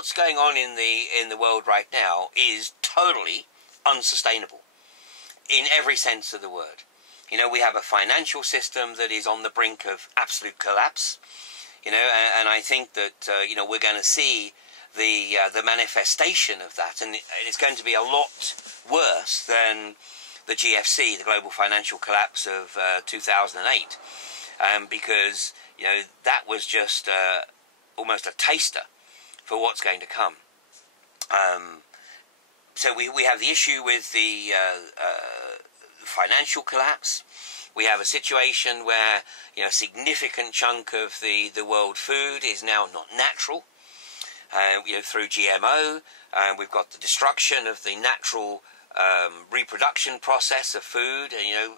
what's going on in the world right now is totally unsustainable in every sense of the word. You know, we have a financial system that is on the brink of absolute collapse. You know, and I think that you know, we're going to see the manifestation of that, and it's going to be a lot worse than the GFC, the global financial collapse of 2008, because you know, that was just almost a taster for what's going to come. So we have the issue with the financial collapse. We have a situation where, you know, a significant chunk of the world food is now not natural, you know, through GMO. We've got the destruction of the natural reproduction process of food, and, you know,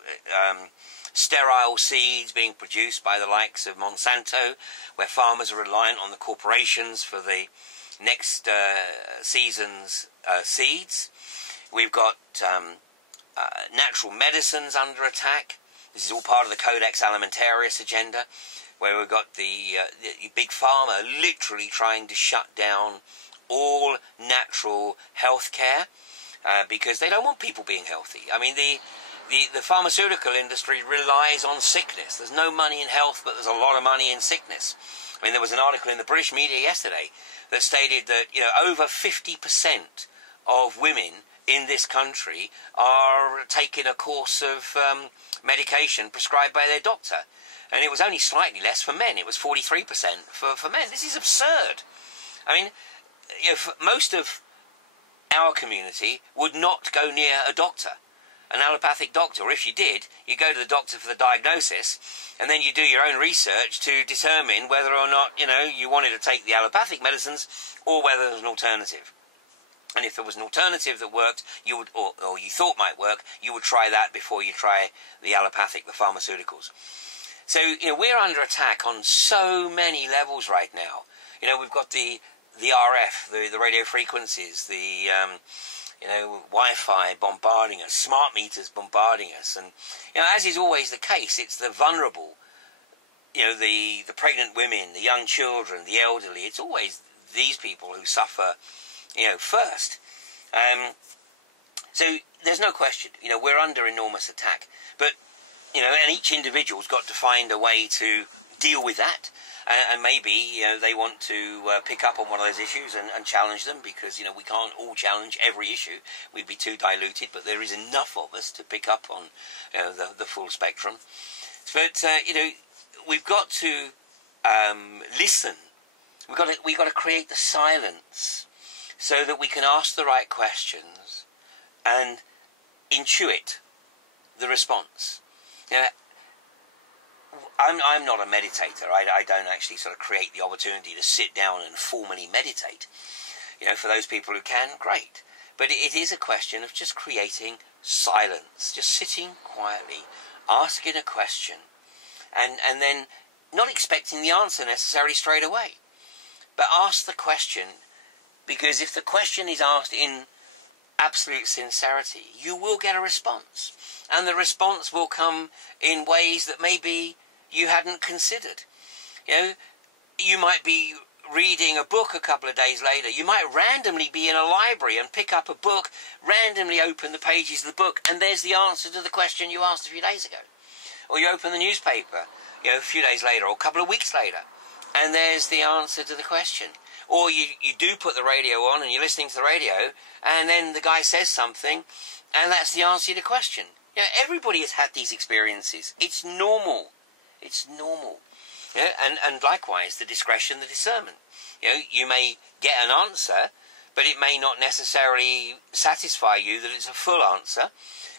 sterile seeds being produced by the likes of Monsanto, where farmers are reliant on the corporations for the next season's seeds. We've got natural medicines under attack. This is all part of the Codex Alimentarius agenda, where we've got the big pharma literally trying to shut down all natural health care because they don't want people being healthy. I mean, the pharmaceutical industry relies on sickness. There's no money in health, but there's a lot of money in sickness. I mean, there was an article in the British media yesterday that stated that, you know, over 50% of women in this country are taking a course of medication prescribed by their doctor. And it was only slightly less for men. It was 43% for men. This is absurd. I mean, if most of our community would not go near a doctor, an allopathic doctor, or if you did, you go to the doctor for the diagnosis, and then you do your own research to determine whether or not, you know, you wanted to take the allopathic medicines or whether there's an alternative. And if there was an alternative that worked, you would, or you thought might work, you would try that before you try the allopathic, the pharmaceuticals. So, you know, we're under attack on so many levels right now. You know, we've got the RF, the radio frequencies, the you know, Wi-Fi bombarding us, smart meters bombarding us, and, you know, as is always the case, it's the vulnerable, you know, the pregnant women, the young children, the elderly. It's always these people who suffer, you know, first. So there's no question, you know, we're under enormous attack. But, you know, and each individual's got to find a way to deal with that. And maybe, you know, they want to pick up on one of those issues and challenge them, because, you know, we can't all challenge every issue. We'd be too diluted, but there is enough of us to pick up on, you know, the full spectrum. But, you know, we've got to listen. We've got to create the silence so that we can ask the right questions and intuit the response. You know, I'm not a meditator. I don't actually sort of create the opportunity to sit down and formally meditate. You know, for those people who can, great. But it is a question of just creating silence, just sitting quietly, asking a question, and then not expecting the answer necessarily straight away. But ask the question, because if the question is asked in absolute sincerity, you will get a response. And the response will come in ways that maybe you hadn't considered. You know, you might be reading a book a couple of days later. You might randomly be in a library and pick up a book, randomly open the pages of the book, and there's the answer to the question you asked a few days ago. Or you open the newspaper, you know, a few days later or a couple of weeks later, and there's the answer to the question. Or you do put the radio on and you're listening to the radio, and then the guy says something, and that's the answer to the question. You know, everybody has had these experiences. It's normal. It's normal. You know, and likewise, the discretion, the discernment. You know, you may get an answer, but it may not necessarily satisfy you that it's a full answer,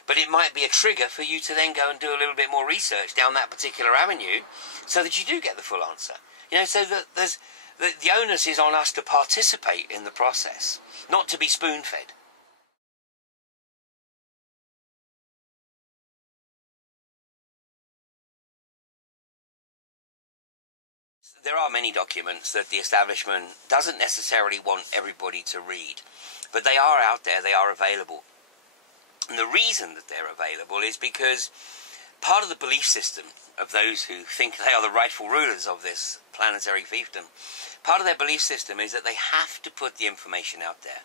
but it might be a trigger for you to then go and do a little bit more research down that particular avenue so that you do get the full answer. You know, so that the onus is on us to participate in the process, not to be spoon-fed. There are many documents that the establishment doesn't necessarily want everybody to read, but they are out there, they are available. And the reason that they're available is because part of the belief system of those who think they are the rightful rulers of this planetary fiefdom, part of their belief system is that they have to put the information out there.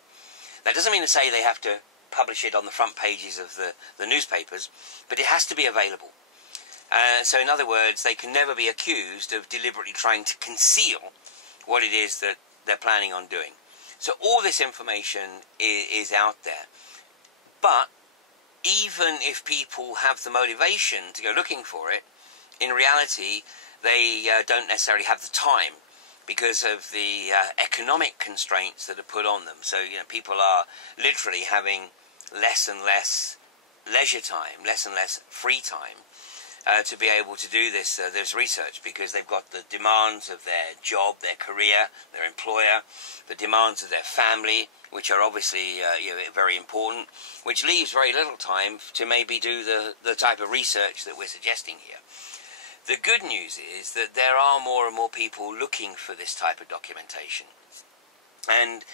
That doesn't mean to say they have to publish it on the front pages of the newspapers, but it has to be available. So in other words, they can never be accused of deliberately trying to conceal what it is that they're planning on doing. So all this information is out there. But even if people have the motivation to go looking for it, in reality, they don't necessarily have the time because of the economic constraints that are put on them. So, people are literally having less and less leisure time, less and less free time to be able to do this research, because they've got the demands of their job, their career, their employer, the demands of their family, which are obviously very important, which leaves very little time to maybe do the type of research that we're suggesting here. The good news is that there are more and more people looking for this type of documentation. And,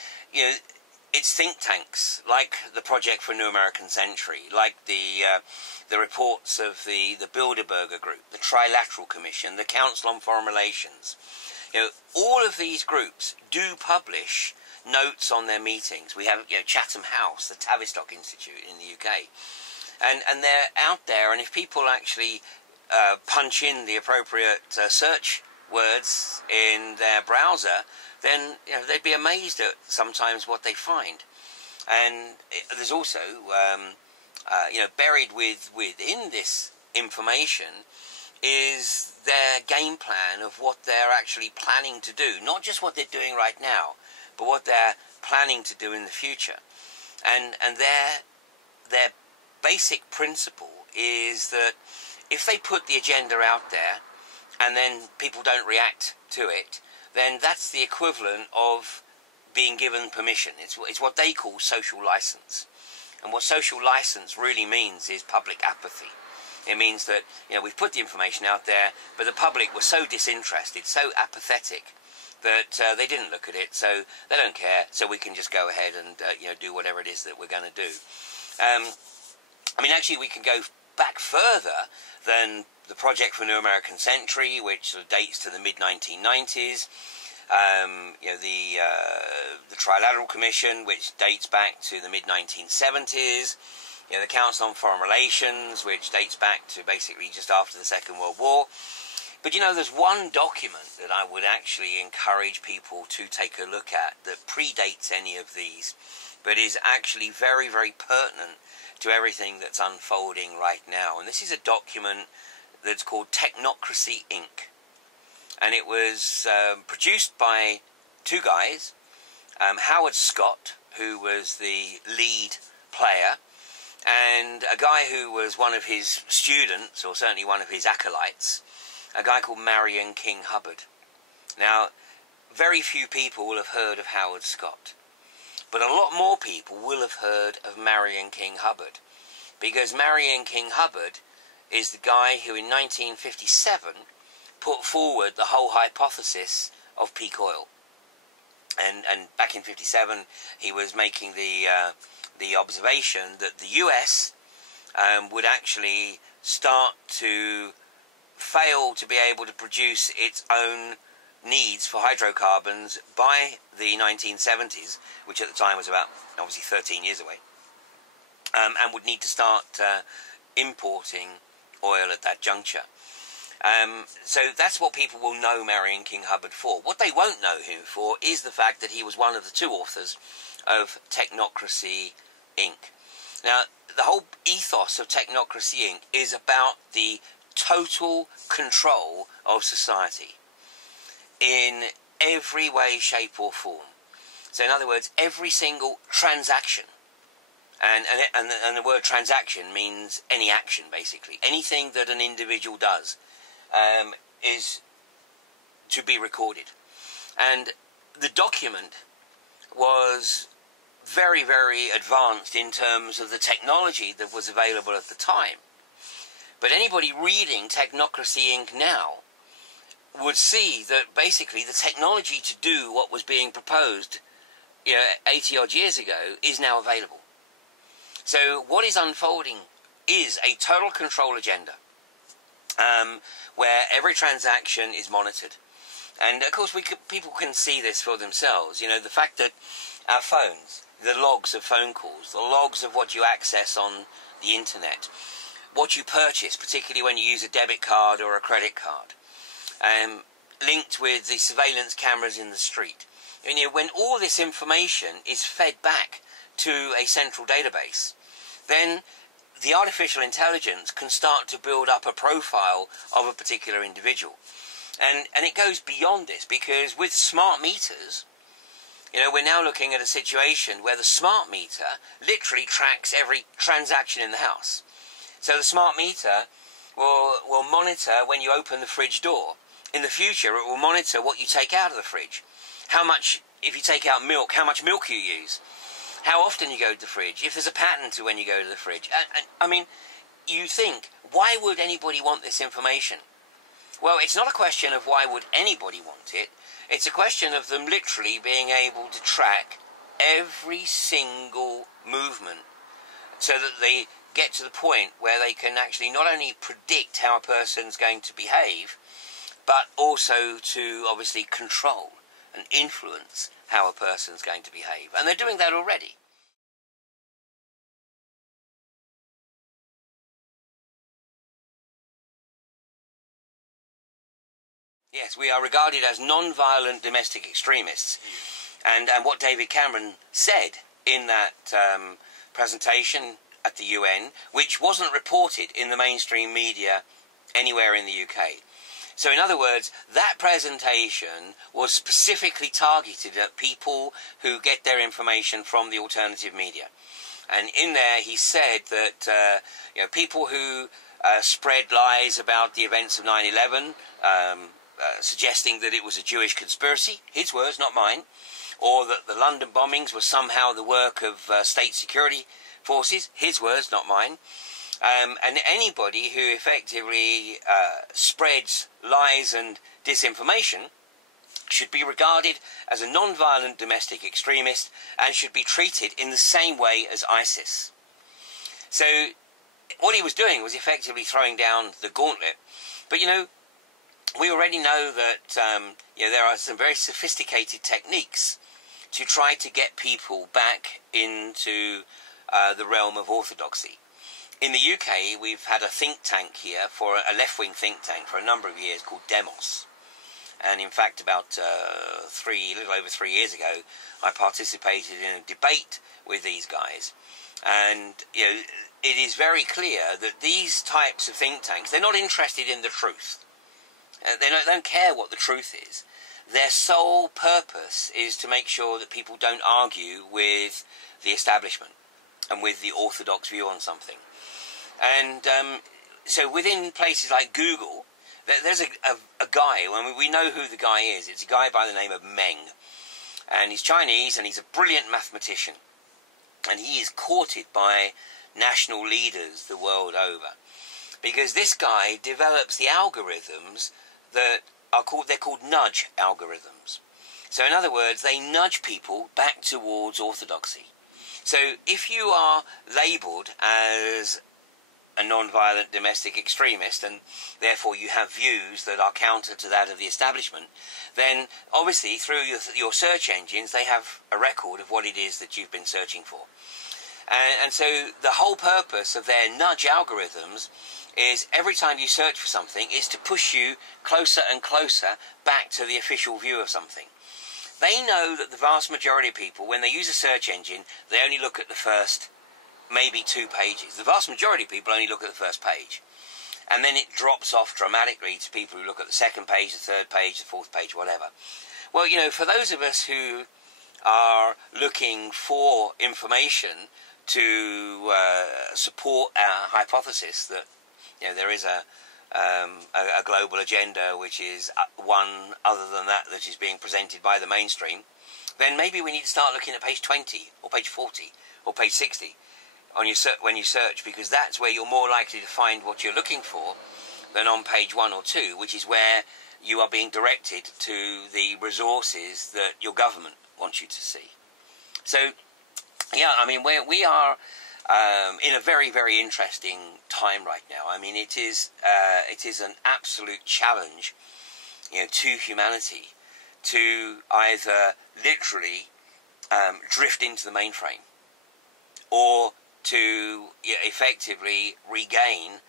it's think tanks like the Project for a New American Century, like the reports of the Bilderberger Group, the Trilateral Commission, the Council on Foreign Relations. All of these groups do publish notes on their meetings. We have Chatham House, the Tavistock Institute in the UK. And they're out there, and if people actually punch in the appropriate search words in their browser, then they'd be amazed at sometimes what they find. And there's also buried within this information is their game plan of what they're actually planning to do, not just what they're doing right now, but what they're planning to do in the future. And their basic principle is that if they put the agenda out there and then people don't react to it, then that's the equivalent of being given permission. It's what they call social license. And what social license really means is public apathy. It means that we've put the information out there, but the public were so disinterested, so apathetic, that they didn't look at it, so they don't care, so we can just go ahead and do whatever it is that we're going to do. Actually, we can go back further than the Project for a New American Century, which sort of dates to the mid-1990s. The Trilateral Commission, which dates back to the mid-1970s. The Council on Foreign Relations, which dates back to basically just after the Second World War. But there's one document that I would actually encourage people to take a look at that predates any of these, but is actually very, very pertinent to everything that's unfolding right now. And this is a document that's called Technocracy, Inc. And it was produced by two guys, Howard Scott, who was the lead player, and a guy who was one of his students, or certainly one of his acolytes, a guy called Marion King Hubbard. Now, very few people will have heard of Howard Scott, but a lot more people will have heard of Marion King Hubbard, because Marion King Hubbard is the guy who in 1957 put forward the whole hypothesis of peak oil. And back in 57 he was making the observation that the US would actually start to fail to be able to produce its own needs for hydrocarbons by the 1970s, which at the time was about obviously 13 years away, and would need to start importing oil at that juncture. So that's what people will know Marion King Hubbard for. What they won't know him for is the fact that he was one of the two authors of Technocracy, Inc. Now, the whole ethos of Technocracy, Inc. is about the total control of society in every way, shape or form. So in other words, every single transaction, and the word transaction means any action, basically. Anything that an individual does is to be recorded. And the document was very, very advanced in terms of the technology that was available at the time. But anybody reading Technocracy, Inc. now would see that basically the technology to do what was being proposed 80-odd years ago is now available. So what is unfolding is a total control agenda. where every transaction is monitored. And of course, people can see this for themselves. You know, the fact that our phones, the logs of phone calls, the logs of what you access on the internet, what you purchase, particularly when you use a debit card or a credit card, linked with the surveillance cameras in the street. You know, when all this information is fed back to a central database, then the artificial intelligence can start to build up a profile of a particular individual. And it goes beyond this, because with smart meters, you know, we're now looking at a situation where the smart meter literally tracks every transaction in the house. So the smart meter will monitor when you open the fridge door. In the future, it will monitor what you take out of the fridge. How much, if you take out milk, how much milk you use. How often you go to the fridge. If there's a pattern to when you go to the fridge. And I mean, you think, why would anybody want this information? Well, it's not a question of why would anybody want it. It's a question of them literally being able to track every single movement so that they get to the point where they can actually not only predict how a person's going to behave, but also to obviously control and influence how a person's going to behave. And they're doing that already. Yes, we are regarded as non-violent domestic extremists. And what David Cameron said in that presentation at the UN, which wasn't reported in the mainstream media anywhere in the UK. So in other words, that presentation was specifically targeted at people who get their information from the alternative media. And in there he said that you know, people who spread lies about the events of 9/11, suggesting that it was a Jewish conspiracy, his words, not mine, or that the London bombings were somehow the work of state security forces, his words, not mine. And anybody who effectively spreads lies and disinformation should be regarded as a non-violent domestic extremist and should be treated in the same way as ISIS. So what he was doing was effectively throwing down the gauntlet. But you know, we already know that you know, there are some very sophisticated techniques to try to get people back into the realm of orthodoxy. In the UK, we've had a think tank here, for a left-wing think tank, for a number of years called Demos. And in fact, about a little over 3 years ago, I participated in a debate with these guys. And you know, it is very clear that these types of think tanks, they're not interested in the truth. They don't care what the truth is. Their sole purpose is to make sure that people don't argue with the establishment and with the orthodox view on something. And so within places like Google, there's a guy, I mean, we know who the guy is. It's a guy by the name of Meng. And he's Chinese, and he's a brilliant mathematician. And he is courted by national leaders the world over. Because this guy develops the algorithms that they're called nudge algorithms. So in other words, they nudge people back towards orthodoxy. So if you are labelled as a non-violent domestic extremist, and therefore you have views that are counter to that of the establishment, then obviously through your search engines they have a record of what it is that you've been searching for. And so the whole purpose of their nudge algorithms is every time you search for something is to push you closer and closer back to the official view of something. They know that the vast majority of people, when they use a search engine, they only look at the first maybe 2 pages. The vast majority of people only look at the first page. And then it drops off dramatically to people who look at the second page, the third page, the fourth page, whatever. Well, you know, for those of us who are looking for information to support our hypothesis that, you know, there is a global agenda which is one other than that is being presented by the mainstream, then maybe we need to start looking at page 20 or page 40 or page 60 on your when you search, because that's where you're more likely to find what you're looking for than on page 1 or 2, which is where you are being directed to the resources that your government wants you to see. So, yeah, I mean, we are in a very, very interesting time right now. I mean, it is an absolute challenge, to humanity to either literally drift into the mainframe or to effectively regain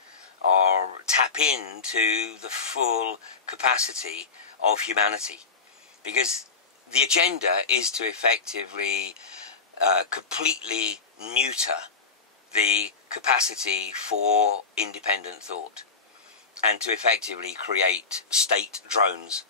or tap into the full capacity of humanity. Because the agenda is to effectively completely neuter the capacity for independent thought and to effectively create state drones